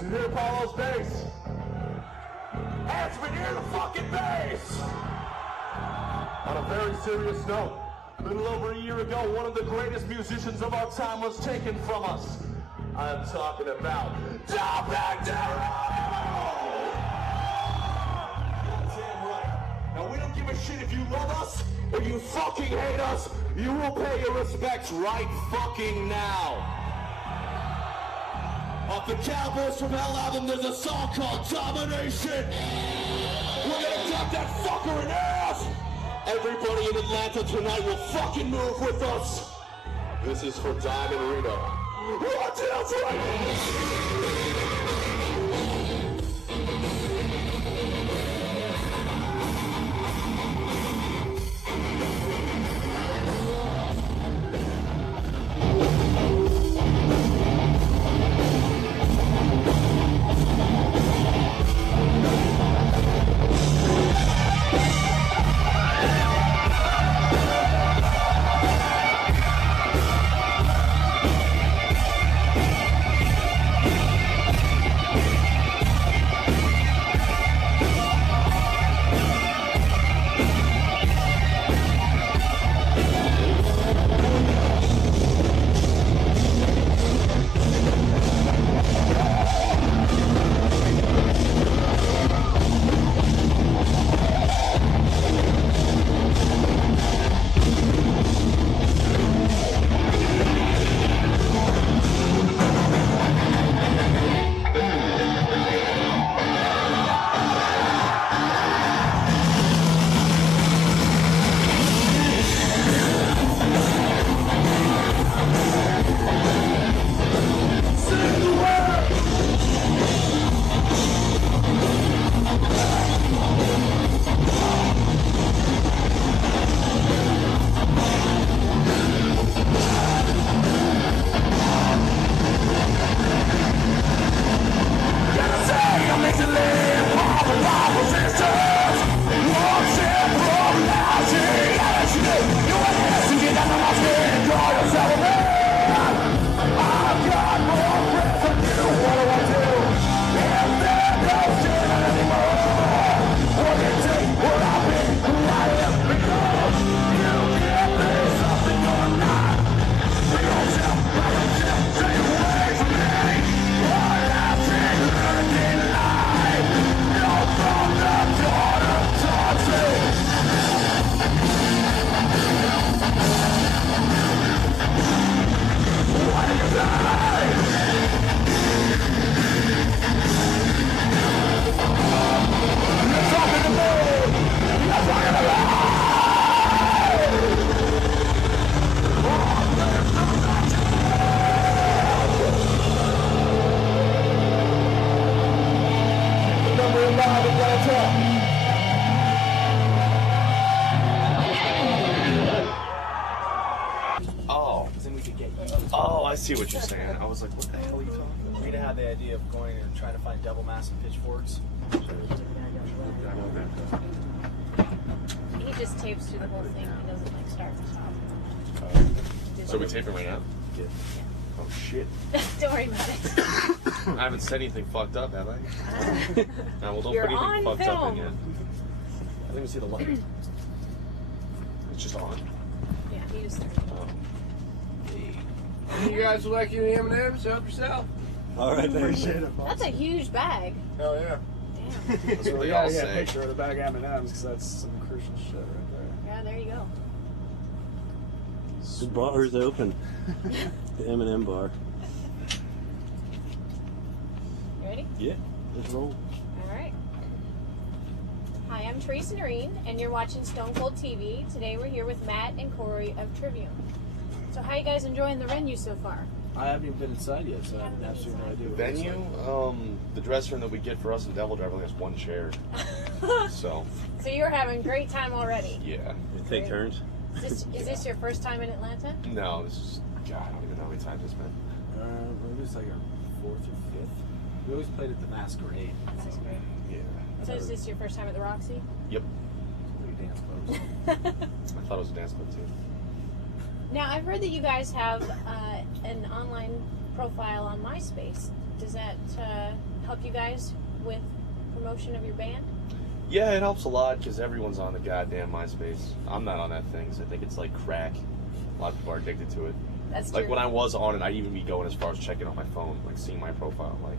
So you hear Paulo's bass? Hands we hear the fucking bass! On a very serious note, a little over a year ago, one of the greatest musicians of our time was taken from us. I am talking about Damn right. Now we don't give a shit if you love us or you fucking hate us. You will pay your respects right fucking now. Off the Cowboys from Hell album, there's a song called Domination. We're gonna drop that fucker in half. Everybody in Atlanta tonight will fucking move with us. This is for Diamond Reno. 1, 2, 3. Oh, I see what you're saying. I was like, what the hell are you talking about? Rita had the idea of going and trying to find double mass and pitchforks. He just tapes through the whole thing. He doesn't like start and stop. So we taping right now? Yeah. Oh shit. Don't worry about it. I haven't said anything fucked up, have I? No, well, don't You're put anything on fucked film. up in yet. I didn't even see the light. It's just on. Yeah, he just started. You guys would like any M&M's? Help yourself. All right, there. That's a huge bag. Hell yeah. Damn. That's what they Yeah, all I got a say. picture of the bag of M&M's because that's some crucial shit right there. Yeah, there you go. The bar's open. The M&M bar. You ready? Yeah, let's roll. All right. Hi, I'm Teresa Noreen, and you're watching Stonecold TV. Today we're here with Matt and Corey of Trivium. So how you guys enjoying the venue so far? I haven't even been inside yet, so I have absolutely no idea what it's Venue? like. The dress room that we get for us in Devil Driver only has one chair. So, So you're having a great time already. yeah. We take turns. Is this your first time in Atlanta? No, this is, God, I don't even know how many times it's been. Maybe it's like our 4th or 5th. We always played at the Masquerade. That's great. Yeah. So is this your first time at the Roxy? Yep. We dance clubs. I thought it was a dance club too. Now, I've heard that you guys have an online profile on MySpace. Does that help you guys with promotion of your band? Yeah, it helps a lot because everyone's on the goddamn MySpace. I'm not on that thing, so I think it's like crack. A lot of people are addicted to it. That's like true. when I was on it, I'd even be going as far as checking on my phone, like seeing my profile, like,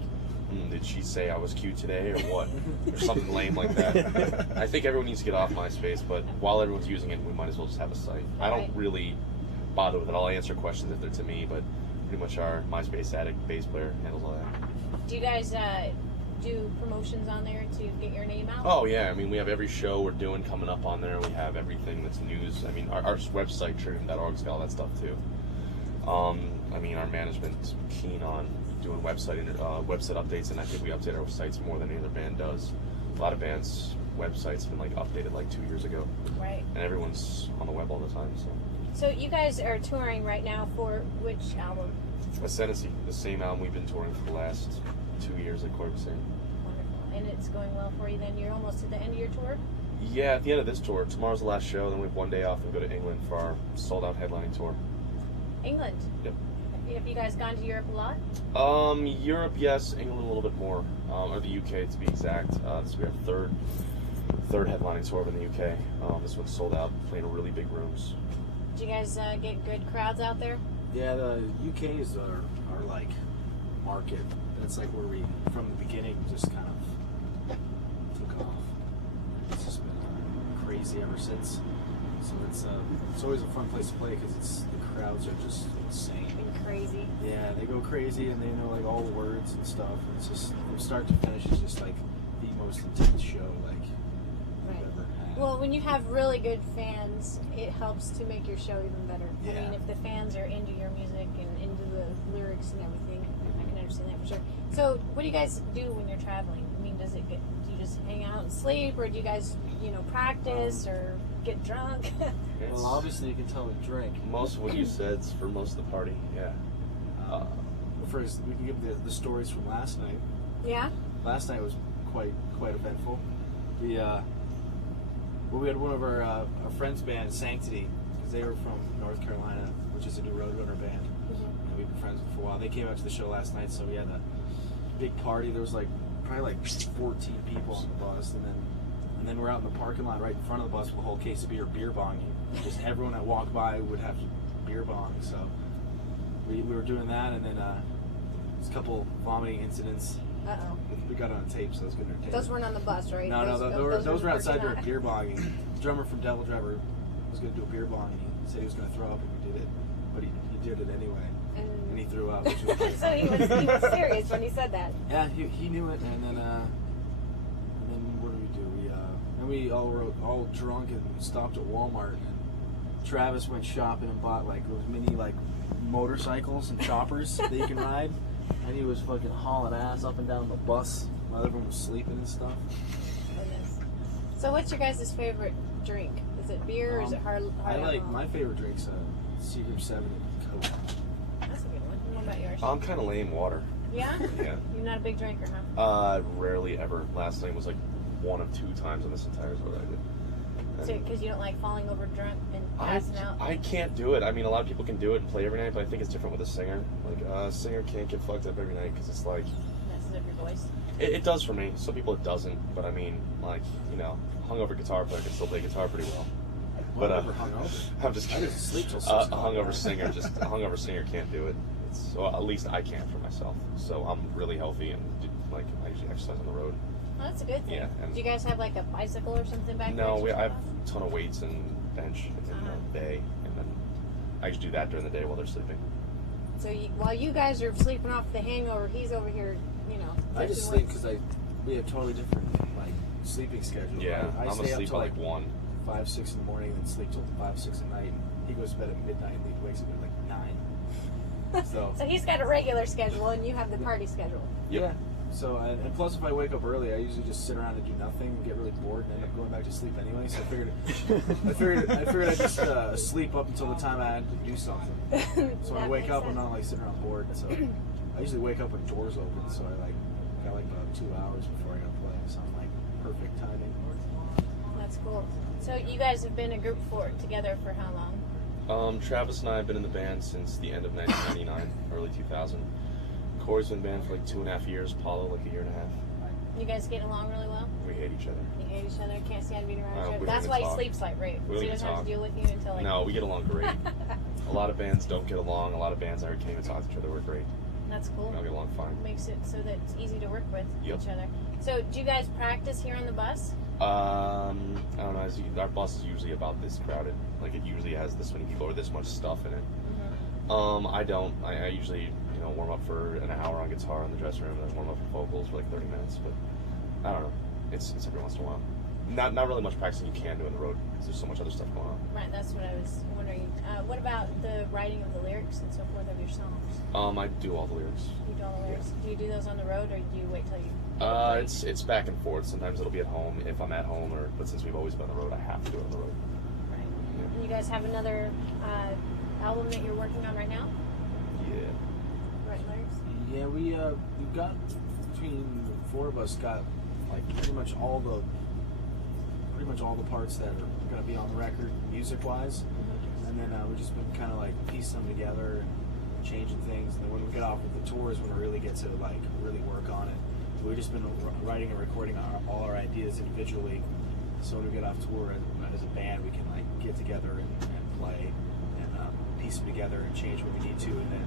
did she say I was cute today or what? Or something lame like that. I think everyone needs to get off MySpace, but while everyone's using it, we might as well just have a site. I don't Right. really bother with it. I'll answer questions if they're to me, but pretty much our MySpace addict bass player handles all that. Do you guys do promotions on there to get your name out? Oh yeah, I mean we have every show we're doing coming up on there. We have everything that's news. I mean our website, Trivium.org's got all that stuff too. I mean our management's keen on doing website updates, and I think we update our sites more than any other band does. A lot of bands' websites have been like updated like 2 years ago, Right. and everyone's on the web all the time. So you guys are touring right now for which album? Ascendancy, the same album we've been touring for the last 2 years at Corpus. Wonderful. And it's going well for you then? You're almost at the end of your tour? Yeah, at the end of this tour, tomorrow's the last show, then we have one day off and go to England for our sold-out headlining tour. England? Yep. Have you guys gone to Europe a lot? Europe, yes. England, a little bit more. Or the UK, to be exact. This will be our third headlining tour in the UK. This one's sold out, playing in really big rooms. Did you guys get good crowds out there? Yeah, the UK is our like market. That's like where we, from the beginning, just kind of took off. It's just been crazy ever since. So it's always a fun place to play because the crowds are just insane. Been crazy. Yeah, they go crazy and they know like all the words and stuff. And it's just from start to finish, it's just like the most intense show like Right. we've ever had. Well, when you have really good fans, it helps to make your show even better. I Yeah. mean, if the fans are into your music and into the lyrics and everything, I can understand that for sure. So, what do you guys do when you're traveling? I mean, do you just hang out and sleep, or do you guys, practice or get drunk? Well, obviously you can tell with drink. Most of what you said's for most of the party, yeah. First, we can give the stories from last night. Yeah? Last night was quite eventful. We had one of our friends' band, Sanctity, because they were from North Carolina, which is a new Roadrunner band, and we've been friends with them for a while. They came out to the show last night, so we had a big party. There was probably 14 people on the bus, and then we're out in the parking lot right in front of the bus with a whole case of beer bonging. Just everyone that walked by would have beer bong. So we were doing that, and then there's a couple vomiting incidents. Uh-oh. We got it on tape, so it was good entertainment. Those weren't on the bus, right? No, those were outside parking during lot. beer bonging. The drummer from Devil Driver was going to do a beer bong, and he said he was going to throw up, and we did it. But he did it anyway, and he threw up. Which was pretty So he was serious when he said that. Yeah, he knew it, and then what did we do? We all were all drunk and stopped at Walmart, and Travis went shopping and bought those mini motorcycles and choppers that you can ride, and he was fucking hauling ass up and down the bus while everyone was sleeping and stuff. Goodness. So what's your guys' favorite drink? Is it beer or is it hard I like alcohol? my favorite drink's Seagram 7 and Coke. That's a good one. What about yours? I'm kind of lame water. Yeah? Yeah. You're not a big drinker, huh? Rarely ever. Last night was like 1 of 2 times on this entire tour I did. So, because you don't like falling over drunk and passing out? I can't do it. I mean, a lot of people can do it and play every night, but I think it's different with a singer. A singer can't get fucked up every night because it's like... Messes up your voice. It does for me. Some people it doesn't, but I mean, hungover guitar player can still play guitar pretty well. But Never hungover. I'm just I kidding. just sleep till 6 A o'clock. hungover singer can't do it. Well, at least I can't for myself. So I'm really healthy and I usually exercise on the road. Well, that's a good thing. Yeah, and- Do you guys have a bicycle or something back there? No, that you I have ride a ton of weights and bench in the day, and then I just do that during the day while they're sleeping. on? So while you guys are sleeping off the hangover, he's over here, I just sleep because we have totally different sleeping schedule. Yeah, I I'm stay up asleep till at 1. 5, 6 in the morning, then sleep till 5, 6 at night. He goes to bed at midnight and he wakes up at 9. So So he's got a regular schedule and you have the party schedule. Yep. yeah. So and plus, if I wake up early, I usually just sit around and do nothing and get really bored and end up going back to sleep anyway. So I figured I'd just sleep up until the time I had to do something. So when I That wake makes up, I'm sense. not sitting around bored. So I usually wake up when doors open. So I got about 2 hours before I got to play. So I'm perfect timing. That's cool. So you guys have been a group together for how long? Travis and I have been in the band since the end of 1999, early 2000. Corey's been banned for like 2.5 years. Paulo like 1.5 years. You guys getting along really well? We hate each other. You hate each other, can't stand being around each we other. don't That's even why talk. he sleeps like right. We So don't he even doesn't have talk. to deal with you until like. No, we get along great. A lot of bands don't get along. A lot of bands never can't even talk to each other. We're great. That's cool. We all get along fine. Makes it so that it's easy to work with Yep. each other. So, do you guys practice here on the bus? I don't know. Our bus is usually about this crowded. Like it usually has this many people or this much stuff in it. I don't. I usually warm up for an hour on guitar in the dressing room, and then warm up for vocals for like 30 minutes. But I don't know. It's every once in a while. Not really much practicing you can do on the road because there's so much other stuff going on. Right, that's what I was wondering. What about the writing of the lyrics and so forth of your songs? I do all the lyrics. You do all the lyrics. Do you do those on the road, or do you wait till you? It's back and forth. Sometimes it'll be at home if I'm at home, but since we've always been on the road, I have to do it on the road. Right. Yeah. And you guys have another album that you're working on right now? Yeah. Right, lyrics. Yeah, we've got between the four of us got like pretty much all the parts that are going to be on the record music wise, and then we've just been kind of like piecing them together and changing things. And then when we get off with the tours, when we really get to like really work on it, we've just been writing and recording all our ideas individually. So when we get off tour as a band, we can like get together and play and piece them together and change what we need to. And then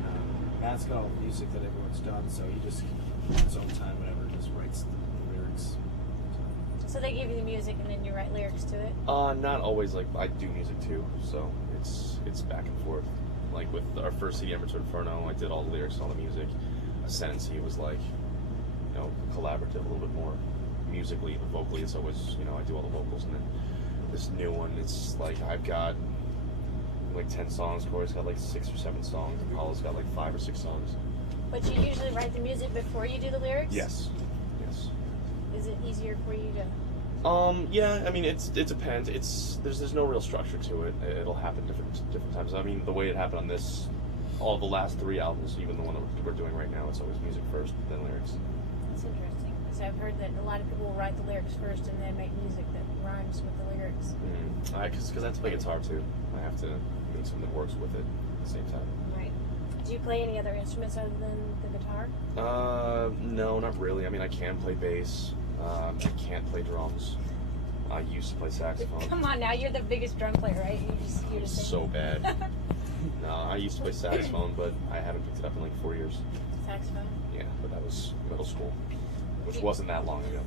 Matt's got all the music that everyone's done, so he just on his own time, whatever, just writes the lyrics. So they give you the music and then you write lyrics to it? Not always. Like I do music too, so it's back and forth. Like with our first CD, Emerald Inferno, I did all the lyrics and all the music. Ascendancy was like, collaborative a little bit more musically, but vocally it's always, I do all the vocals. And then this new one, it's like I've got like 10 songs. Corey's got like 6 or 7 songs, and Paula's got like 5 or 6 songs. But you usually write the music before you do the lyrics? Yes. Is it easier for you to? Yeah. I mean, it depends. There's no real structure to it. It'll happen different times. I mean, the way it happened on this, all the last 3 albums, even the one that we're doing right now, it's always music first, then lyrics. That's interesting. So I've heard that a lot of people will write the lyrics first and then make music that rhymes with the lyrics. Because I have to play guitar too. I have to make something that works with it at the same time. Right. Do you play any other instruments other than the guitar? No, not really. I mean, I can play bass. I can't play drums. I used to play saxophone. Come on now, you're the biggest drum player, right? You're just so bad. No, I used to play saxophone, but I haven't picked it up in like 4 years. Saxophone? Yeah, but that was middle school, which wasn't that long ago.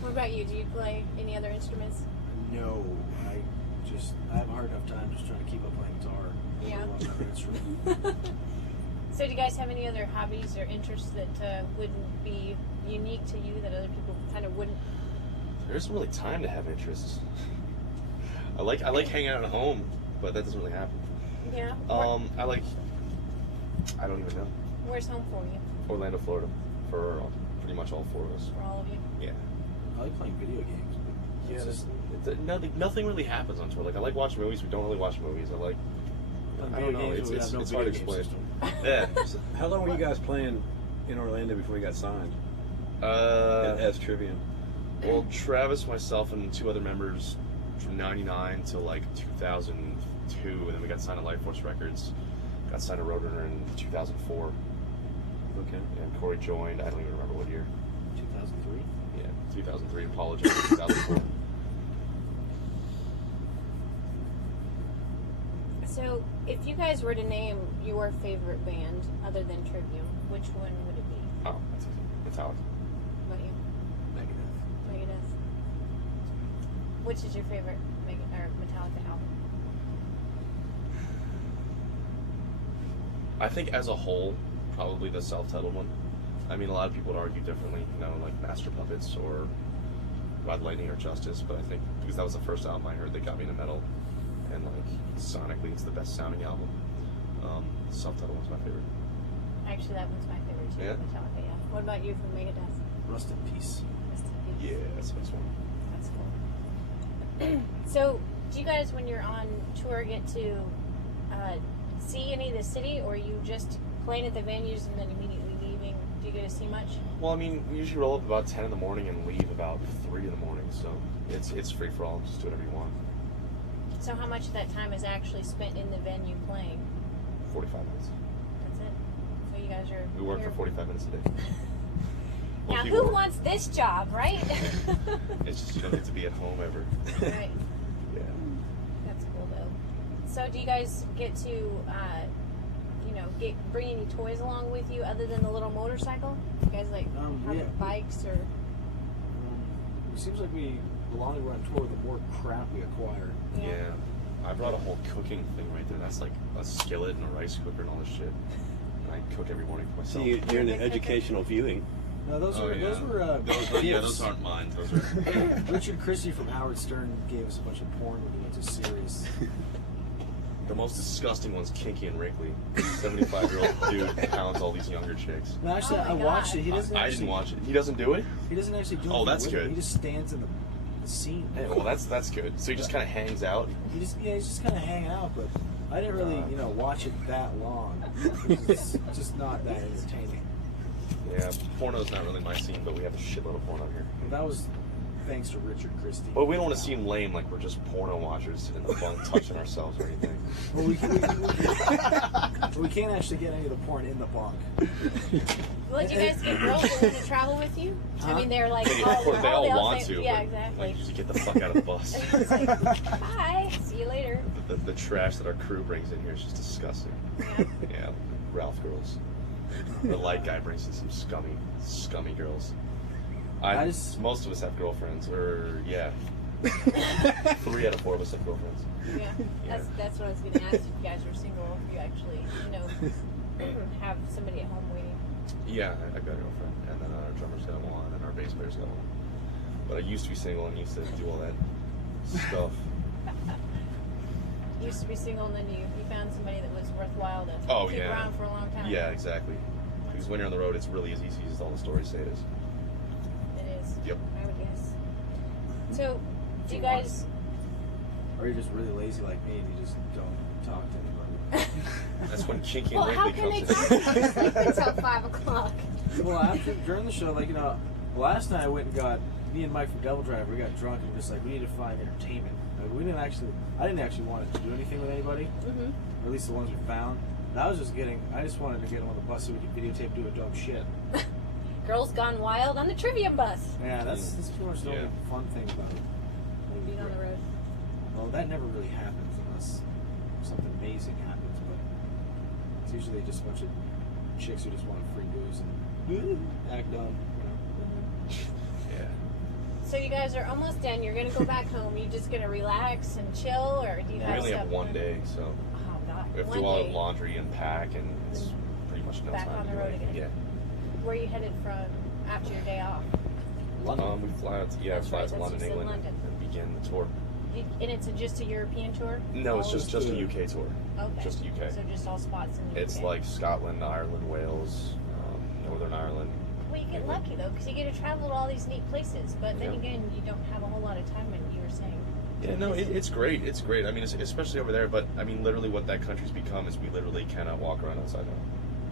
What about you? Do you play any other instruments? No, I have a hard enough time just trying to keep up playing guitar. Yeah. Let alone another instrument. So do you guys have any other hobbies or interests that wouldn't be unique to you that other people kind of wouldn't? There isn't really time to have interests. I like hanging out at home, but that doesn't really happen. Yeah. I don't even know. Where's home for you? Orlando, Florida, for pretty much all 4 of us. For all of you? Yeah. I like playing video games, but Yeah, it's just, nothing really happens on tour. Like I like watching movies. We don't really watch movies. I don't know. It's hard to explain. Yeah. How long were you guys playing in Orlando before you got signed? As Trivium? Well, Travis, myself, and 2 other members from '99 to like 2002, and then we got signed to Life Force Records. Got signed to Roadrunner in 2004. Okay. And Corey joined. I don't even remember what year. 2003. Yeah, 2003. And Paula joined in 2004. So if you guys were to name your favorite band other than Trivium, which one would it be? Oh, that's easy. Metallica. What about you? Megadeth. Which is your favorite Metallica album? I think as a whole, probably the self-titled one. I mean, a lot of people would argue differently, like Master Puppets or Rod Lightning or Justice, but I think because that was the first album I heard that got me into metal, and sonically it's the best sounding album. Self-titled one's my favorite. Actually, that one's my favorite too. Yeah? Metallica, yeah. What about you from Megadeth? Rust in Peace. Rest in peace. Yeah, that's the best one. That's cool. So, do you guys, when you're on tour, get to see any of the city, or are you just playing at the venues and then immediately leaving? Do you get to see much? Well, I mean, we usually roll up about 10 in the morning and leave about 3 in the morning, so it's free for all. Just do whatever you want. So how much of that time is actually spent in the venue playing? 45 minutes. That's it. So you guys are. We work here. for 45 minutes a day. Now, Most who people work. wants this job, right? It's just you don't get to be at home ever. Right. Yeah. That's cool, though. So, do you guys get to, bring any toys along with you other than the little motorcycle? You guys have bikes or? It seems like the longer we're on tour, the more crap we acquire. Yeah. I brought a whole cooking thing right there. That's like a skillet and a rice cooker and all this shit. And I cook every morning for So myself. you're in the educational viewing. No, those were those aren't mine. Those are Richard Christie from Howard Stern gave us a bunch of porn when we went to series. the most disgusting one's Kinky and Wrinkly. 75-year-old dude pounds all these younger chicks. No, actually, Oh my I watched God. it. He doesn't. I didn't watch it. He doesn't do it? He doesn't actually do. Oh, anything that's with it. good. He just stands in the scene. Hey, well, that's good. So he just kind of hangs out. He's just kind of hanging out, but I didn't really, watch it that long. It's just not that entertaining. Yeah, porno's not really my scene, but we have a shitload of porno here. And that was thanks to Richard Christie. But we don't want to seem lame like we're just porno watchers sitting in the bunk touching ourselves or anything. Well, we can't actually get any of the porn in the bunk. Well, do you guys get girls willing to travel with you? I mean, they're like, They all want say, to. yeah, but, exactly. Like, just get the fuck out of the bus. It's like, bye, see you later. The trash that our crew brings in here is just disgusting. Yeah. Yeah, Ralph girls. The light guy brings in some scummy girls. Most of us have girlfriends, or 3 out of 4 of us have girlfriends. Yeah, that's what I was going to ask. If you guys were single, if you actually, have somebody at home waiting. Yeah, I've got a girlfriend, and then our drummer's got one, and our bass player's got one. But I used to be single and used to do all that stuff. You used to be single, and then you found somebody that was worthwhile to keep around for a long time. Yeah, exactly. Because when you're on the road, it's really as easy as all the stories say it is. It is. Yep. I would guess. So, do you guys? Or you're just really lazy like me and you just don't talk to anybody. That's when Kinky Well, and how Wrinkly can they comes talk in. if you sleep until 5 o'clock? Well, during the show, last night I went and got, me and Mike from Devil Driver, we got drunk and we're just like, we need to find entertainment. I didn't actually want to do anything with anybody, or at least the ones we found. And I just wanted to get them on the bus so we could videotape doing dope shit. Girls Gone Wild on the Trivium bus. Yeah, that's pretty much the only fun thing about it. Being on the road. Well, that never really happens unless something amazing happens, but it's usually just a bunch of chicks who just want free booze and act dumb, Yeah. So you guys are almost done. You're gonna go back home. You just gonna relax and chill, or do you We have only stuff? have one day, so Oh God. we have to One do all day. the laundry and pack, and it's pretty much no Back time on to the do road anything. again. Where are you headed from after your day off? London. We fly out to, That's fly right, to that's London, just in England, London. and begin the tour. And it's just a European tour? No, it's Oh, just a UK tour. Okay. Just UK. So just all spots in the It's UK. like Scotland, Ireland, Wales, Northern Ireland. Well, you get lucky though, because you get to travel to all these neat places. But then Yeah. again, you don't have a whole lot of time, and you were saying. Yeah, no, it's great. It's great. I mean, especially over there. But I mean, literally, what that country's become is we literally cannot walk around outside now,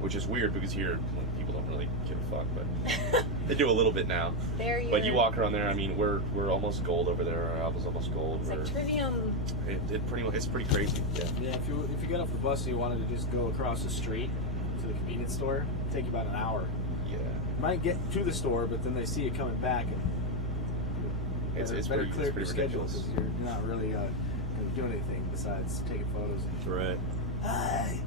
which is weird because here people don't really give a fuck, but they do a little bit now. There you. But you walk around there. I mean, we're almost gold over there. Our album's almost gold. It's like Trivium. It's pretty crazy. Yeah. Yeah, if you get off the bus and you wanted to just go across the street to the convenience store, it'd take you about an hour. Yeah. You might get to the store, but then they see you coming back, and It's better pretty clear your ridiculous. schedule because you're not really doing anything besides taking photos. Right. Hey,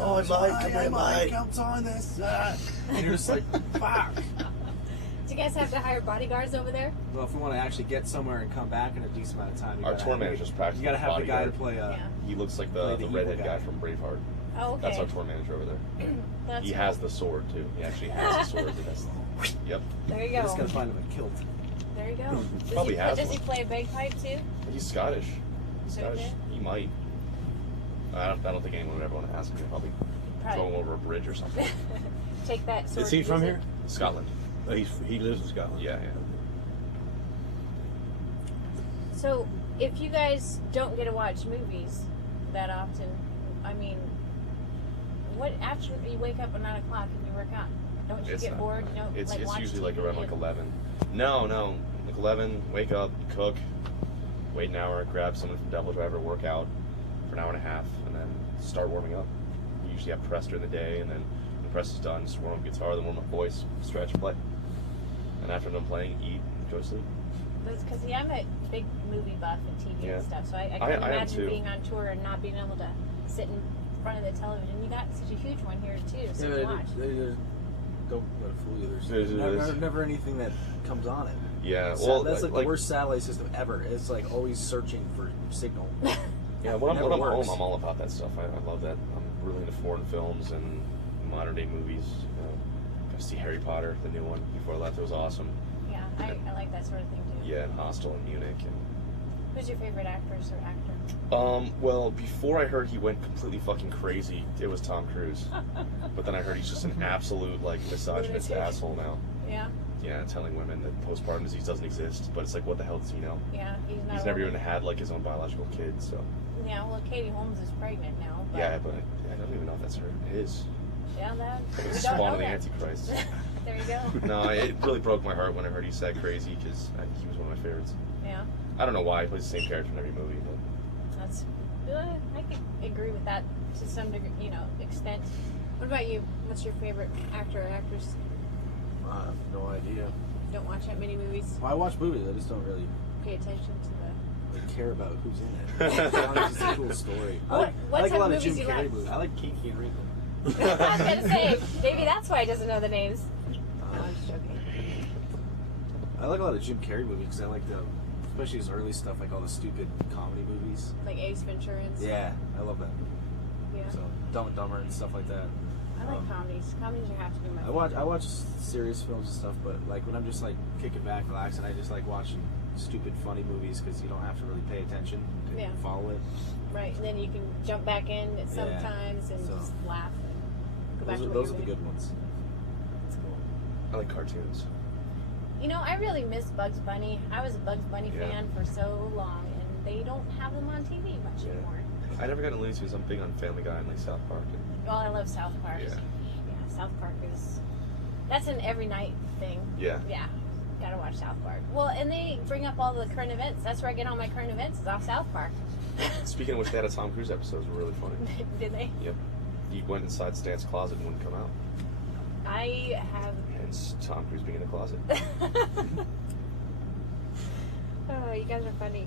Oh, Mike, Mike. I'm on this. And you're just like, fuck. Do you guys have to hire bodyguards over there? Well, if we want to actually get somewhere and come back in a decent amount of time, Our tour manager's practically You got to have the guy to bodyguard. play. He looks like Play the the redhead evil guy guy. from Braveheart. Oh, okay. That's our tour manager over there. That's He cool. has the sword too. He actually has the sword. Yep. There you You just go. got to find him a kilt. There you go. Probably has Does he one. play a bagpipe too? He's Scottish. Okay. He might. I don't think anyone would ever want to ask him. He'll probably throw him over a bridge or something. Take that sword. Is he from visit. here? Scotland. Oh, he lives in Scotland. Yeah. So, if you guys don't get to watch movies that often, I mean, what after you wake up at 9 o'clock and you work out, don't you get bored? You don't It's watch usually TV like around like 11. No, like 11. Wake up, cook, wait an hour, grab someone from Devil Driver, work out for an hour and a half, and then start warming up. We usually have press during the day, and then when press is done, just warm up guitar, then warm up voice, stretch, play. And after I'm done playing, eat, and go to sleep. That's because I'm a big movie buff and TV Yeah. and stuff, so I can I am imagine too. being on tour and not being able to sit in front of the television. You got such a huge one here too, so you watch. Don't let it fool you. There's- Never anything that comes on it. Yeah, well, That's like the worst satellite system ever. It's like always searching for signal. Yeah, when I'm Never home, works. I'm all about that stuff. I love that. I'm really into foreign films and modern day movies. Got to see Harry Potter, the new one, before I left. It was awesome. Yeah, I like that sort of thing too. Yeah, and Hostel in Munich. And Who's your favorite actress or actor? well, before I heard he went completely fucking crazy, it was Tom Cruise. But then I heard he's just an absolute like misogynist Lunatic. asshole now. Yeah, Yeah, telling women that postpartum disease doesn't exist. But it's like, what the hell does he know? yeah, he's not. He's never even had like his own biological kid, so. Yeah, well, Katie Holmes is pregnant now. But Yeah, but I don't even know if that's her. His. Yeah, that. It we was don't spawn know of the that. Antichrist. There you go. No, it really broke my heart when I heard he said crazy because he was one of my favorites. Yeah, I don't know why he plays the same character in every movie, but that's. I can agree with that to some degree, extent. What about you? What's your favorite actor or actress? I have no idea. Don't watch that many movies. Well, I watch movies. I just don't really Pay attention to care about who's in it. It's just a cool story. What I like type a lot of of Jim movies you Carrey like? movies. I like Kiki and Wrinkle. the. I was gonna say maybe that's why he doesn't know the names. No, I'm just joking. I like a lot of Jim Carrey movies because I like especially his early stuff, like all the stupid comedy movies. Like Ace Ventura and stuff. Yeah, I love that. Yeah. So Dumb and Dumber and stuff like that. I like comedies. Comedies are have to be my favorite. I watch serious films and stuff, but like when I'm just like kicking back, relaxing, I just like watching stupid, funny movies because you don't have to really pay attention to Yeah. follow it. Right, and then you can jump back in at sometimes and So- just laugh and go back to what Those you're are the doing. good ones. That's cool. I like cartoons. I really miss Bugs Bunny. I was a Bugs Bunny Yeah. fan for so long, and they don't have them on TV much Yeah. anymore. I never got into Looney Tunes. I'm big on Family Guy and like South Park. Well, I love South Park. Yeah. Yeah, South Park that's an every night thing. Yeah. Yeah, gotta watch South Park. Well, and they bring up all the current events. That's where I get all my current events is off South Park. Speaking of which, they had a Tom Cruise episode. It was really funny. Did they? Yep. He went inside Stan's closet and wouldn't come out. I have. Hence Tom Cruise being in the closet. Oh, you guys are funny.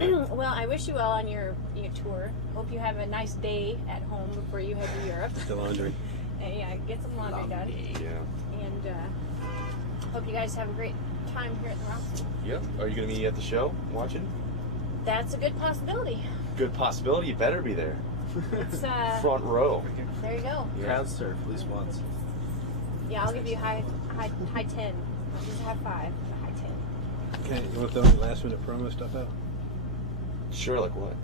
Well, I wish you well on your tour. Hope you have a nice day at home before you head to Europe. The laundry. And yeah, get some laundry done. Yeah. And hope you guys have a great time here at the Roxy. Yep. Are you going to be at the show watching? That's a good possibility. Good possibility. You better be there. It's, Front row. there you go. Crowd surf at least once. Yeah, I'll give you high 10. Not just high 5, but high 10. Okay, you want to throw any last minute promo stuff out? Sure, like what?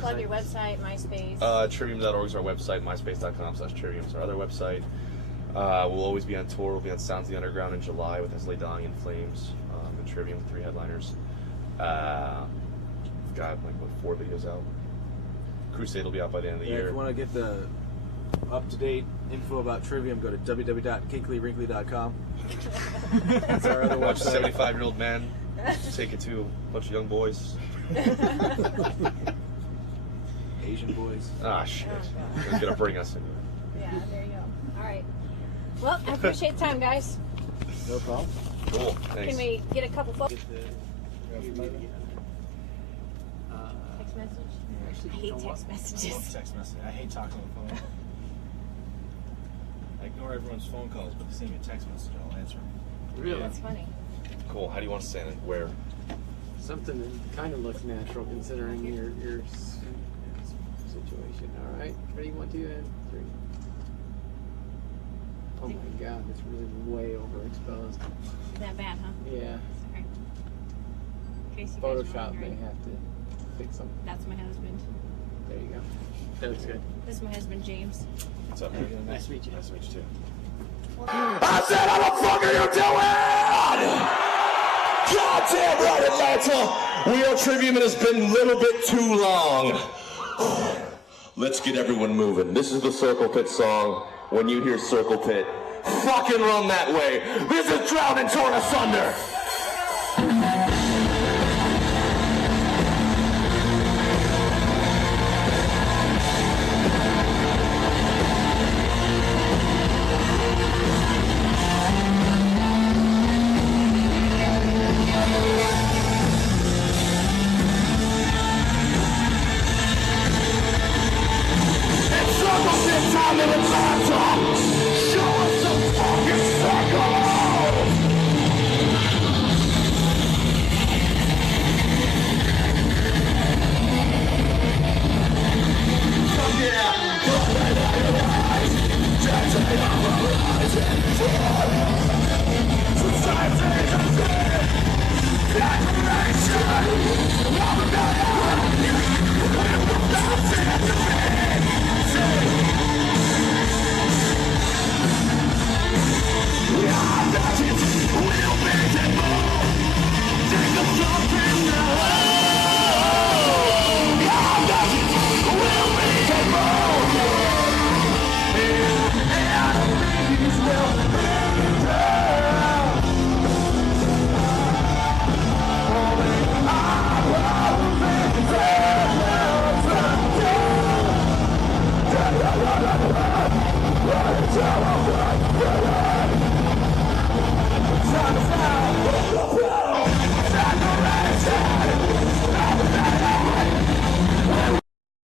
Plug your website, MySpace. Trivium.org is our website. MySpace.com/Trivium is our other website. We'll always be on tour. We'll be on Sounds of the Underground in July with As Lay Dying in Flames and Trivium with 3 headliners. Got 4 videos out. Crusade will be out by the end of the Yeah, year. if you want to get the up-to-date info about Trivium, go to www.kinklywrinkly.com. That's our other Watch a website. 75-year-old man take it to a bunch of young boys. Asian boys. Ah, shit. Oh, God. It's going to bring us into it. Yeah, there you go. All right. Well, I appreciate the time, guys. No problem. Cool. Thanks. Can we get a couple photos? Text Text message? I hate text messages. Text message. I hate talking on the phone. I ignore everyone's phone calls, but if they send me a text message, I'll answer them. Really? That's funny. Cool. How do you want to stand it? Where? Something that kind of looks natural considering your situation. All right, ready? 1, 2, and 3. Oh my God, it's really way overexposed. That bad, huh? Yeah, Sorry. In case you guys were Photoshop may wondering. have to fix something. That's my husband. There you go. That's good. This is my husband, James. What's up, man? Nice to meet you. Nice to meet you, too. I said, how the fuck are you doing? Goddamn right, Atlanta. We are Trivium. It has been a little bit too long. Let's get everyone moving. This is the Circle Pit song. When you hear Circle Pit, fucking run that way. This is Drowned and Torn Asunder. time in Atlanta. Show us some fucking circles.